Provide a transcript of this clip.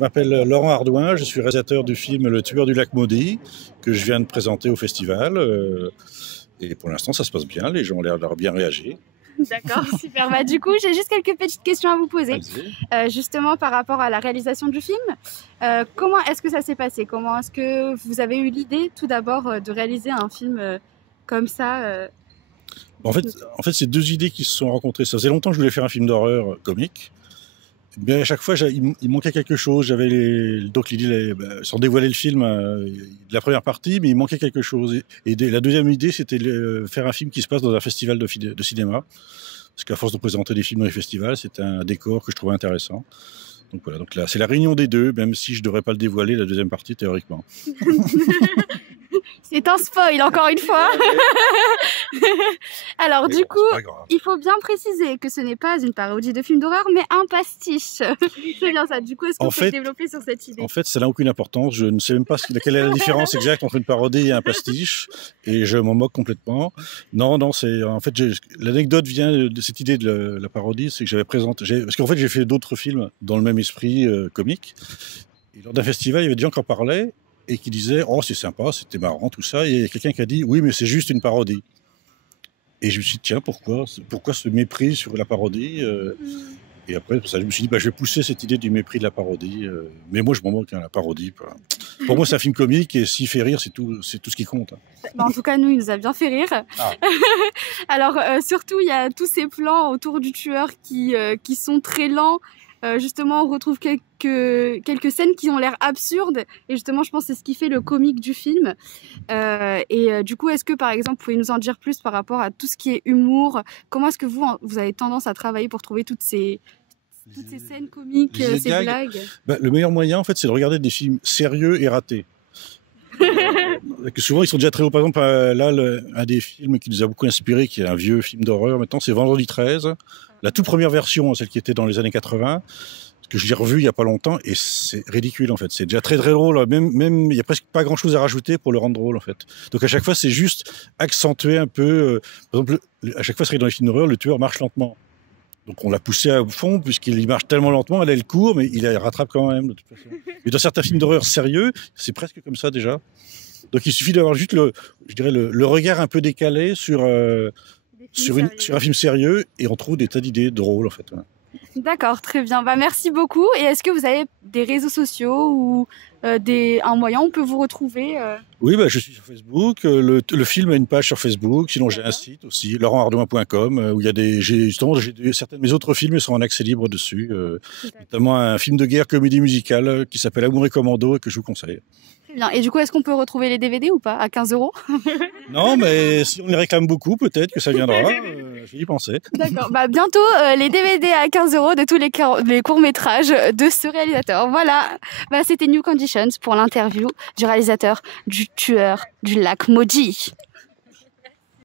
m'appelle Laurent Ardouin, je suis réalisateur du film Le Tueur du lac Maudit, que je viens de présenter au festival. Et pour l'instant, ça se passe bien, les gens ont l'air d'avoir bien réagi. D'accord, super. Bah, du coup, j'ai juste quelques petites questions à vous poser. Justement, par rapport à la réalisation du film, comment est-ce que ça s'est passé? Comment est-ce que vous avez eu l'idée, tout d'abord, de réaliser un film comme ça En fait, c'est deux idées qui se sont rencontrées. Ça faisait longtemps que je voulais faire un film d'horreur comique. Mais à chaque fois, il manquait quelque chose. J'avais donc l'idée, sans dévoiler le film, de la première partie, mais il manquait quelque chose. Et la deuxième idée, c'était faire un film qui se passe dans un festival de cinéma. Parce qu'à force de présenter des films dans les festivals, c'était un décor que je trouvais intéressant. Donc voilà, donc là, c'est la réunion des deux, même si je ne devrais pas le dévoiler, la deuxième partie, théoriquement. C'est un spoil, encore une fois. Alors, du coup, il faut bien préciser que ce n'est pas une parodie de film d'horreur, mais un pastiche. C'est bien ça. Du coup, est-ce que vous pouvez développer sur cette idée? En fait, ça n'a aucune importance. Je ne sais même pas quelle est la différence exacte entre une parodie et un pastiche. Et je m'en moque complètement. Non, en fait, l'anecdote vient de cette idée de la parodie. C'est que j'avais présenté... Parce qu'en fait, j'ai fait d'autres films dans le même esprit comique. Et lors d'un festival, il y avait des gens qui en parlaient et qui disaient « Oh, c'est sympa, c'était marrant, tout ça ». Et il y a quelqu'un qui a dit « Oui, mais c'est juste une parodie ». Et je me suis dit « Tiens, pourquoi ce mépris sur la parodie ?» Et après, je me suis dit « Je vais pousser cette idée du mépris de la parodie ». Mais moi, je m'en moque, la parodie. Pour moi, c'est un film comique et s'il fait rire, c'est tout ce qui compte. En tout cas, nous, il nous a bien fait rire. Ah. Alors, surtout, il y a tous ces plans autour du tueur qui sont très lents. Justement, on retrouve quelques scènes qui ont l'air absurdes et justement, je pense que c'est ce qui fait le comique du film. Du coup, est-ce que, par exemple, vous pouvez nous en dire plus par rapport à tout ce qui est humour? Comment est-ce que vous avez tendance à travailler pour trouver toutes ces scènes comiques, ces blagues? Le meilleur moyen, en fait, c'est de regarder des films sérieux et ratés. Souvent, ils sont déjà très hauts. Par exemple, là, un des films qui nous a beaucoup inspiré, qui est un vieux film d'horreur maintenant, c'est Vendredi 13. La toute première version, celle qui était dans les années 80, que j'ai revue il n'y a pas longtemps, et c'est ridicule en fait. C'est déjà très très drôle. Même il n'y a presque pas grand chose à rajouter pour le rendre drôle en fait. Donc à chaque fois, c'est juste accentuer un peu. Par exemple, à chaque fois, c'est vrai que dans les films d'horreur, le tueur marche lentement. Donc on l'a poussé à fond, puisqu'il marche tellement lentement, elle court, mais il rattrape quand même de toute façon. Mais dans certains films d'horreur sérieux, c'est presque comme ça déjà. Donc il suffit d'avoir juste le regard un peu décalé sur un film sérieux et on trouve des tas d'idées drôles en fait. D'accord, très bien. Merci beaucoup. Et est-ce que vous avez des réseaux sociaux ou un moyen où on peut vous retrouver Oui, je suis sur Facebook. Le film a une page sur Facebook. Sinon, j'ai un site aussi, laurentardouin.com, où il y a certains de mes autres films sont en accès libre dessus. Notamment un film de guerre comédie musicale qui s'appelle Amour et Commando et que je vous conseille. Très bien. Et du coup, est-ce qu'on peut retrouver les DVD ou pas à 15 €? Non, mais si on les réclame beaucoup, peut-être que ça viendra. Je vais y penser. D'accord. Bientôt, les DVD à 15 € de tous les courts-métrages de ce réalisateur. Voilà. C'était New Conditions pour l'interview du réalisateur du Tueur du lac Maudit.